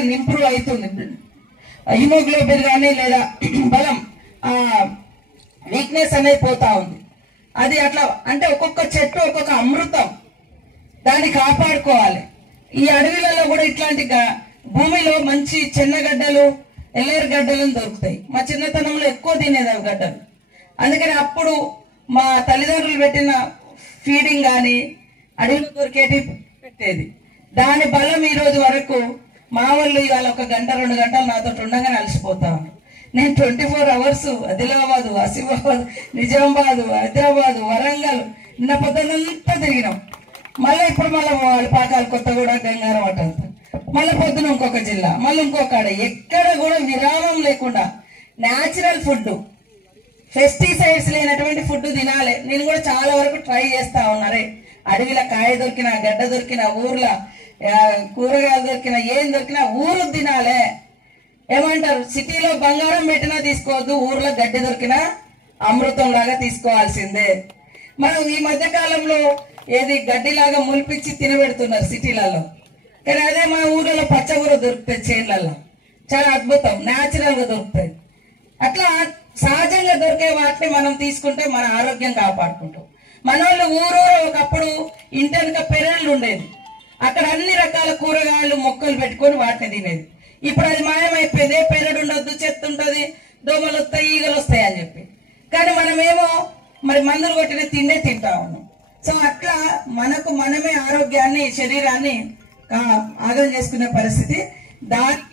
అవుతుంది, ఇంప్రూవ్ అవుతుంది. హిమోగ్లోబిన్ కానీ లేదా బలం వీక్నెస్ అనేది పోతా ఉంది. అది అట్లా అంటే ఒక్కొక్క చెట్టు ఒక్కొక్క అమృతం, దాన్ని కాపాడుకోవాలి. ఈ అడవిలలో కూడా ఇట్లాంటి భూమిలో మంచి చిన్నగడ్డలు ఎల్లేరు గడ్డలను దొరుకుతాయి. మా చిన్నతనంలో ఎక్కువ తినేది అవి గడ్డలు. అందుకని అప్పుడు మా తల్లిదండ్రులు పెట్టిన ఫీడింగ్ కానీ అడవిలో దొరికేటి పెట్టేది. దాని బలం ఈ రోజు వరకు మా వాళ్ళు ఇవాళ 1 గంట 2 గంటలు నాతో ఉండగానే అలసిపోతా ఉన్నారు. నేను 24 hours ఆదిలాబాద్, ఆసిఫాబాద్, నిజామాబాద్, హైదరాబాద్, వరంగల్ నిన్న పొద్దునంతా తిరిగినాం. మళ్ళీ ఇప్పుడు మళ్ళీ పాకాలు, కొత్తగూడ, గంగారం అటంతా, మళ్ళీ పొద్దున ఇంకొక జిల్లా, మళ్ళీ ఇంకొక ఎక్కడ కూడా విరామం లేకుండా న్యాచురల్ ఫుడ్, పెస్టిసైడ్స్ లేనటువంటి ఫుడ్ తినాలి. నేను కూడా చాలా వరకు ట్రై చేస్తా ఉన్నారే. అడవిలో కాయ దొరికినా, గడ్డ దొరికినా, ఊర్లో కూరగాయలు దొరికినా, ఏం దొరికినా ఊరు తినాలే. ఏమంటారు, సిటీలో బంగారం పెట్టినా తీసుకోవద్దు, ఊర్లో గడ్డి దొరికినా అమృతం లాగా తీసుకోవాల్సిందే. మనం ఈ మధ్య కాలంలో ఏది గడ్డిలాగా ములిపించి తినబెడుతున్నారు సిటీలలో, కానీ అదే మా ఊర్లలో పచ్చగూర దొరుకుతాయి చేన్లలో, చాలా అద్భుతం, న్యాచురల్ గా దొరుకుతాయి. అట్లా సహజంగా దొరికే వాటిని మనం తీసుకుంటే మన ఆరోగ్యం కాపాడుకుంటాం. మన వాళ్ళు ఊరూరు ఒకప్పుడు ఇంటెనక పెరళ్ళు ఉండేది, అక్కడ అన్ని రకాల కూరగాయలు మొక్కలు పెట్టుకొని వాటిని తినేది. ఇప్పుడు అది మాయమైపోయింది. పెరడు ఉండొద్దు, చెత్త ఉంటుంది, దోమలు వస్తాయి, ఈగలు వస్తాయి అని చెప్పి. కానీ మనమేమో మరి మందులు కొట్టిన తిండే తింటా ఉన్నాం. సో అట్లా మనకు మనమే ఆరోగ్యాన్ని, శరీరాన్ని ఆగం చేసుకునే పరిస్థితి. దాని